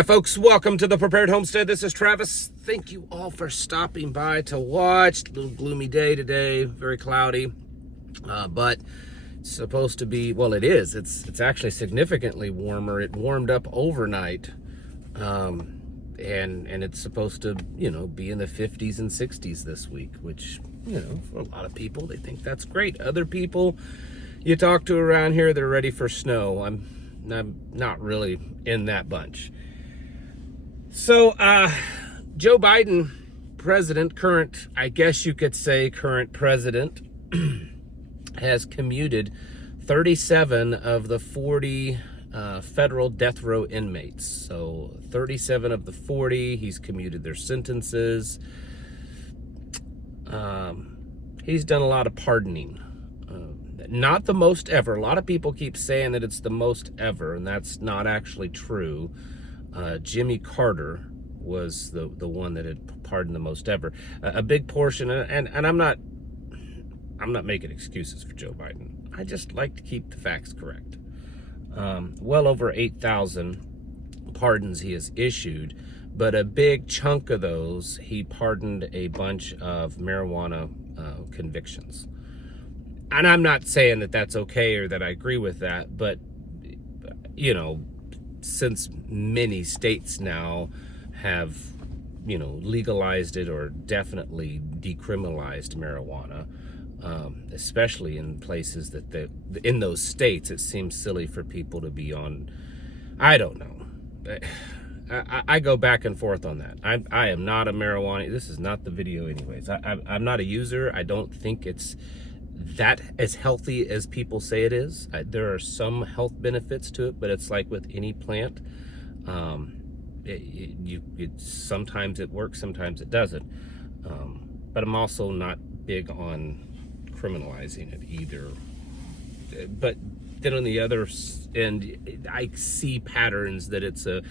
Hi folks, welcome to the Prepared Homestead. This is Travis. Thank you all for stopping by to watch. A little gloomy day today, very cloudy, but it's supposed to be, well, it is. It's actually significantly warmer. It warmed up overnight, and it's supposed to, be in the 50s and 60s this week, which, for a lot of people, they think that's great. Other people you talk to around here, they're ready for snow. I'm not really in that bunch. So, Joe Biden, current, I guess you could say current president, has commuted 37 of the 40 federal death row inmates. So 37 of the 40, he's commuted their sentences. He's done a lot of pardoning. Not the most ever. A lot of people keep saying that it's the most ever, and that's not actually true. Jimmy Carter was the one that had pardoned the most ever. A big portion, and I'm not making excuses for Joe Biden. I just like to keep the facts correct. Well over 8,000 pardons he has issued, but a big chunk of those, he pardoned a bunch of marijuana convictions. And I'm not saying that that's okay or that I agree with that, but, since many states now have, legalized it or definitely decriminalized marijuana, especially in places in those states, it seems silly for people to be on, I don't know. I go back and forth on that. I am not a marijuana, this is not the video anyways. I'm not a user. I don't think it's that as healthy as people say it is. There are some health benefits to it, but it's like with any plant. Sometimes it works, sometimes it doesn't. But I'm also not big on criminalizing it either. But then on the other end, I see patterns that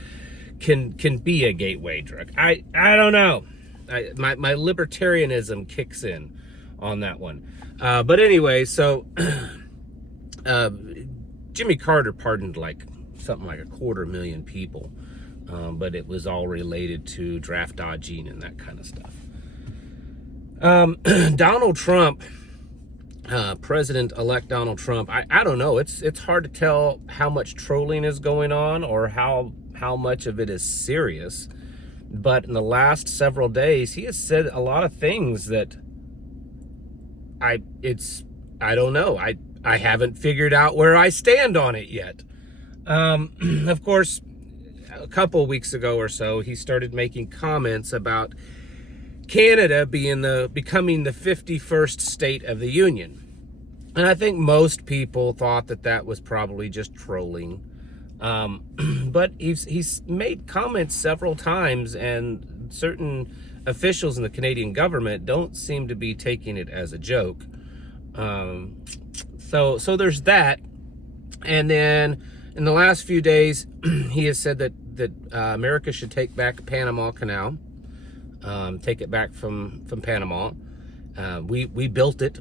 can be a gateway drug. I don't know. My libertarianism kicks in on that one. But anyway, so Jimmy Carter pardoned something like 250,000 people, but it was all related to draft dodging and that kind of stuff. Donald Trump, President-elect Donald Trump, I don't know. It's hard to tell how much trolling is going on or how much of it is serious. But in the last several days, he has said a lot of things that I don't know. I haven't figured out where I stand on it yet. Of course, a couple weeks ago or so, he started making comments about Canada becoming the 51st state of the Union. And I think most people thought that was probably just trolling. But he's made comments several times, and certain officials in the Canadian government don't seem to be taking it as a joke. So there's that. And then in the last few days, he has said that America should take back Panama Canal, take it back from Panama. We built it,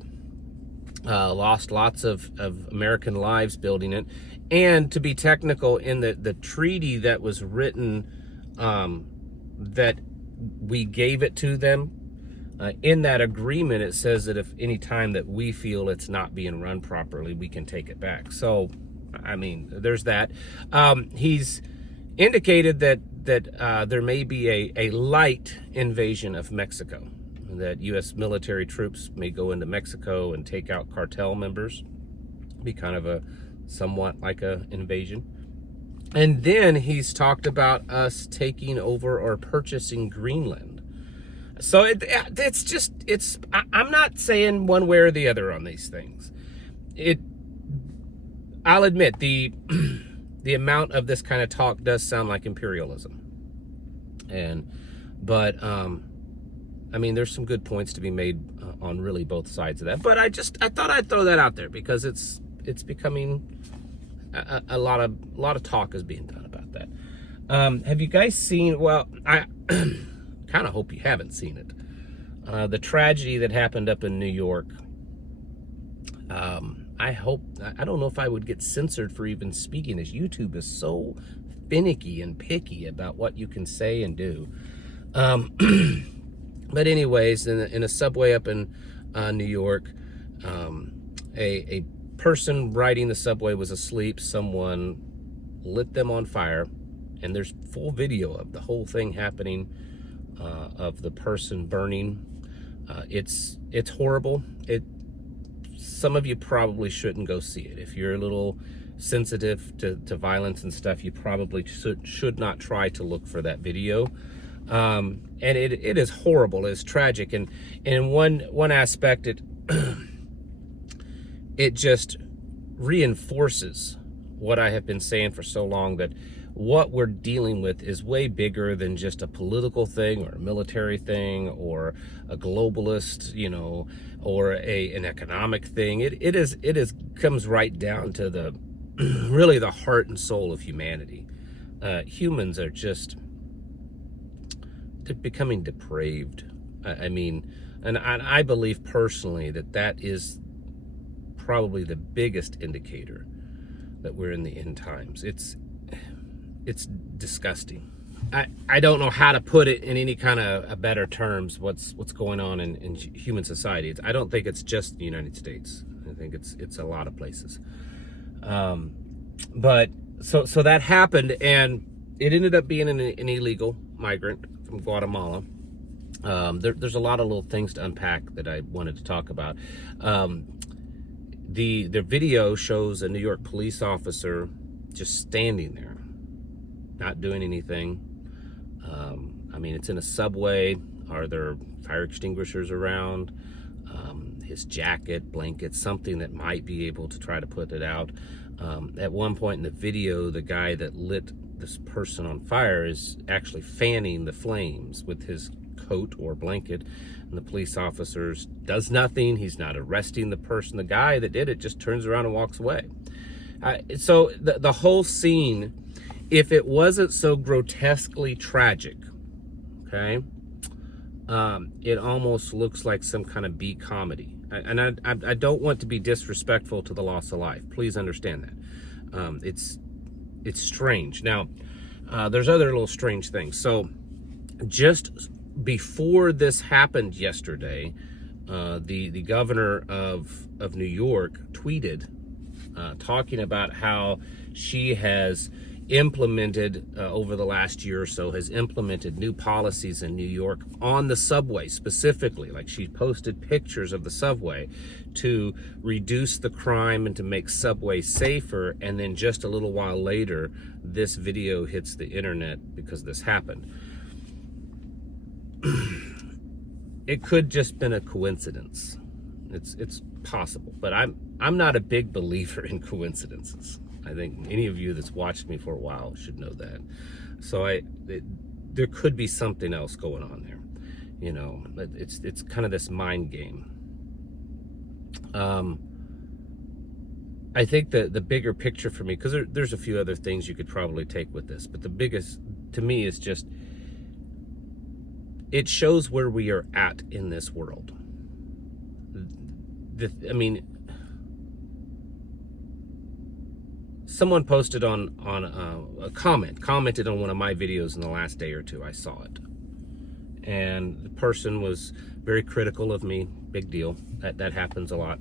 lost lots of American lives building it. And to be technical, in the treaty that was written, that we gave it to them, in that agreement, it says that if any time that we feel it's not being run properly, we can take it back. So, I mean, there's that. He's indicated that there may be a light invasion of Mexico, that U.S. military troops may go into Mexico and take out cartel members. Be kind of somewhat like a invasion. And then he's talked about us taking over or purchasing Greenland. So I'm not saying one way or the other on these things. I'll admit the amount of this kind of talk does sound like imperialism. But there's some good points to be made on really both sides of that. But I thought I'd throw that out there because it's becoming a lot of talk is being done about that. Have you guys seen? Well, I kind of hope you haven't seen it. The tragedy that happened up in New York. I don't know if I would get censored for even speaking this. YouTube is so finicky and picky about what you can say and do. But anyways, in a subway up in New York, a person riding the subway was asleep. Someone lit them on fire, and there's full video of the whole thing happening, of the person burning. It's horrible. Some of you probably shouldn't go see it. If you're a little sensitive to violence and stuff, you probably should not try to look for that video. And it is horrible. It's tragic. And in one aspect, it just reinforces what I have been saying for so long, that what we're dealing with is way bigger than just a political thing or a military thing or a globalist, or an economic thing. It comes right down to the really the heart and soul of humanity. Humans are just becoming depraved. And I believe personally that is probably the biggest indicator that we're in the end times. It's disgusting. I don't know how to put it in any kind of a better terms, what's going on in human society. I don't think it's just the United States. I think it's a lot of places. But so that happened, and it ended up being an illegal migrant from Guatemala. There's a lot of little things to unpack that I wanted to talk about. The video shows a New York police officer just standing there, not doing anything. It's in a subway. Are there fire extinguishers around? His jacket, blanket, something that might be able to try to put it out. At one point in the video, the guy that lit this person on fire is actually fanning the flames with his coat or blanket, and the police officers does nothing. He's not arresting the person. The guy that did it just turns around and walks away. So the whole scene, if it wasn't so grotesquely tragic, okay, it almost looks like some kind of B comedy. And I don't want to be disrespectful to the loss of life. Please understand that. It's strange. Now, there's other little strange things. So just before this happened yesterday, the governor of New York tweeted talking about how she has implemented over the last year or so, has implemented new policies in New York on the subway specifically. Like, she posted pictures of the subway to reduce the crime and to make subway safer. And then just a little while later, this video hits the internet because this happened. It could just been a coincidence. It's possible, but I'm not a big believer in coincidences. I think any of you that's watched me for a while should know that. So there could be something else going on there. It's kind of this mind game. I think the bigger picture for me, because there's a few other things you could probably take with this, but the biggest to me is just, it shows where we are at in this world. Someone posted on a commented on one of my videos in the last day or two. I saw it, and the person was very critical of me. Big deal. That happens a lot,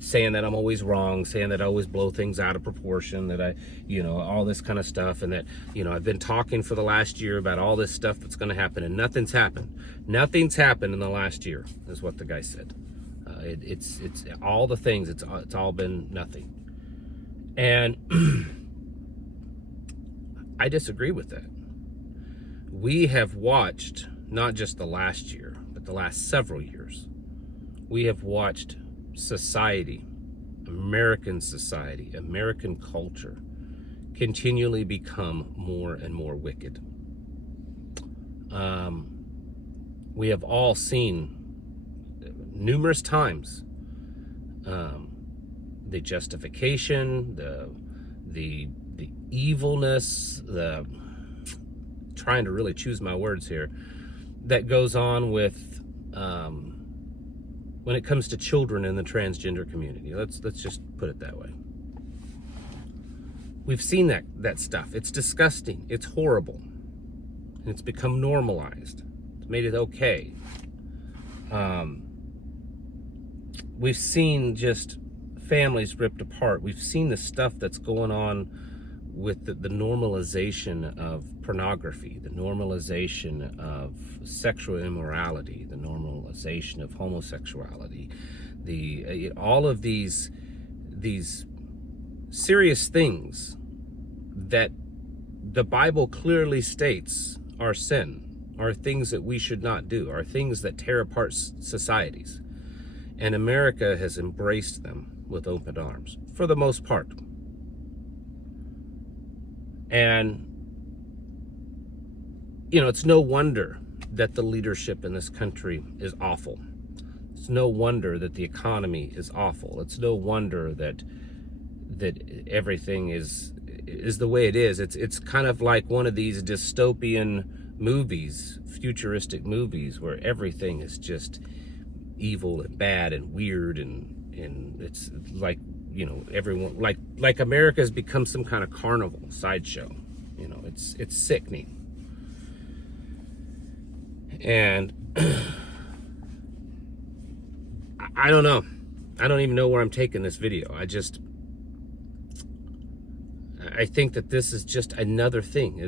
saying that I'm always wrong, saying that I always blow things out of proportion, that I, all this kind of stuff, and that, I've been talking for the last year about all this stuff that's going to happen, and nothing's happened. Nothing's happened in the last year, is what the guy said. It's all the things. It's all been nothing. And I disagree with that. We have watched, not just the last year, but the last several years, we have watched society, American society, American culture, continually become more and more wicked. We have all seen numerous times the justification, the evilness, trying to really choose my words here, that goes on with when it comes to children in the transgender community. Let's just put it that way. We've seen that stuff. It's disgusting. It's horrible. And it's become normalized. It's made it okay. We've seen just families ripped apart. We've seen the stuff that's going on with the normalization of pornography, the normalization of sexual immorality, the normalization of homosexuality, all of these serious things that the Bible clearly states are sin, are things that we should not do, are things that tear apart societies. And America has embraced them with open arms, for the most part. And, it's no wonder that the leadership in this country is awful. It's no wonder that the economy is awful. It's no wonder that everything is the way it is. It's kind of like one of these dystopian movies, futuristic movies, where everything is just evil and bad and weird, and it's like, everyone, like America has become some kind of carnival sideshow. It's sickening. And I don't know. I don't even know where I'm taking this video. I think that this is just another thing.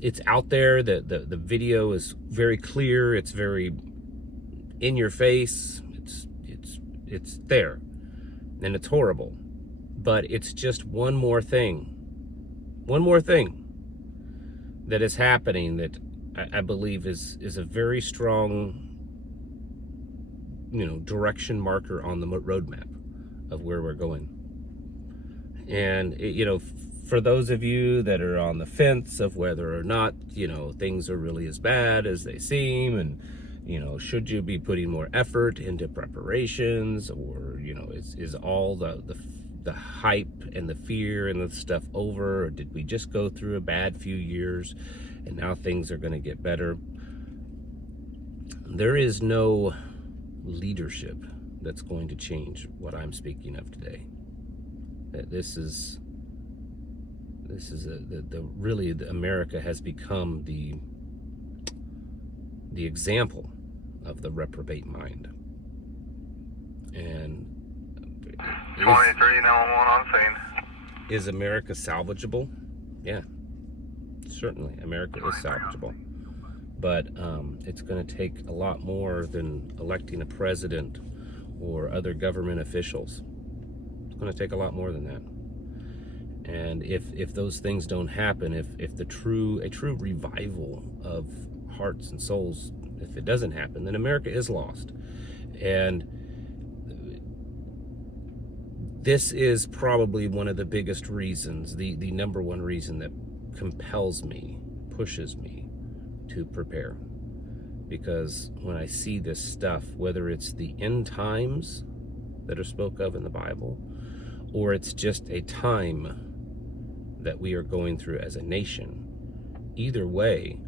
It's out there. The video is very clear. It's very in your face. It's there, and it's horrible. But it's just one more thing that is happening that I believe is a very strong, direction marker on the roadmap of where we're going. And, for those of you that are on the fence of whether or not, things are really as bad as they seem, and, should you be putting more effort into preparations, or, is all the hype and the fear and the stuff over, or did we just go through a bad few years and now things are going to get better? There is no leadership that's going to change what I'm speaking of today. This is really America has become the example of the reprobate mind. And 23 911 on scene. Is America salvageable? Yeah, certainly America is salvageable, but it's going to take a lot more than electing a president or other government officials. It's going to take a lot more than that. And if those things don't happen, if a true revival of hearts and souls, if it doesn't happen, then America is lost. And this is probably one of the biggest reasons, the number one reason that compels me, pushes me to prepare. Because when I see this stuff, whether it's the end times that are spoke of in the Bible, or it's just a time that we are going through as a nation, either way,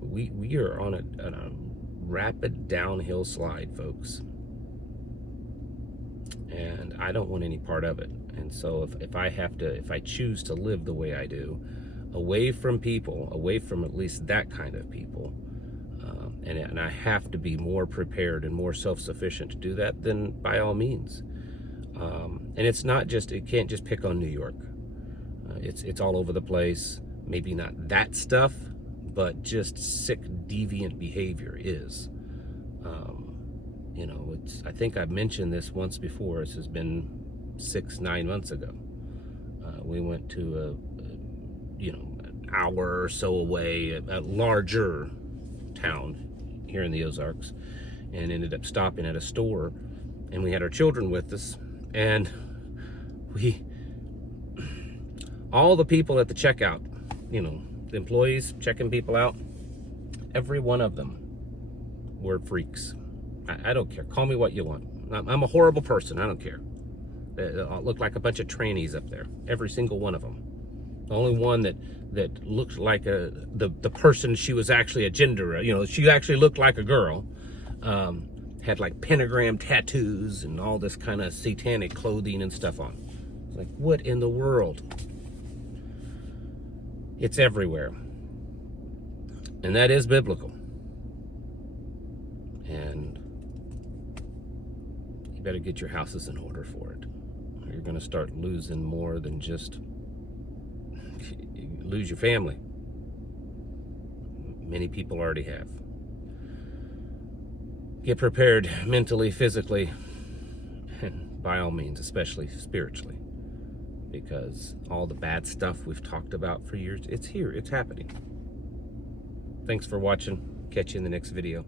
we are on a rapid downhill slide, folks. And I don't want any part of it. And so if I choose to live the way I do, away from people, away from at least that kind of people, and I have to be more prepared and more self-sufficient to do that, then by all means. And it can't just pick on New York. It's all over the place. Maybe not that stuff, but just sick, deviant behavior is. I think I've mentioned this once before. This has been 6-9 months ago. We went to an hour or so away, a larger town here in the Ozarks, and ended up stopping at a store, and we had our children with us, and all the people at the checkout, the employees checking people out, every one of them were freaks. I don't care. Call me what you want. I'm a horrible person. I don't care. They look like a bunch of trannies up there. Every single one of them. The only one that looked like the person she was actually a gender. She actually looked like a girl. Had like pentagram tattoos and all this kind of satanic clothing and stuff on. It's like, what in the world? It's everywhere. And that is biblical. And you better get your houses in order for it. Or you're going to start losing more than just lose your family. Many people already have. Get prepared mentally, physically, and by all means, especially spiritually. Because all the bad stuff we've talked about for years, it's here, it's happening. Thanks for watching. Catch you in the next video.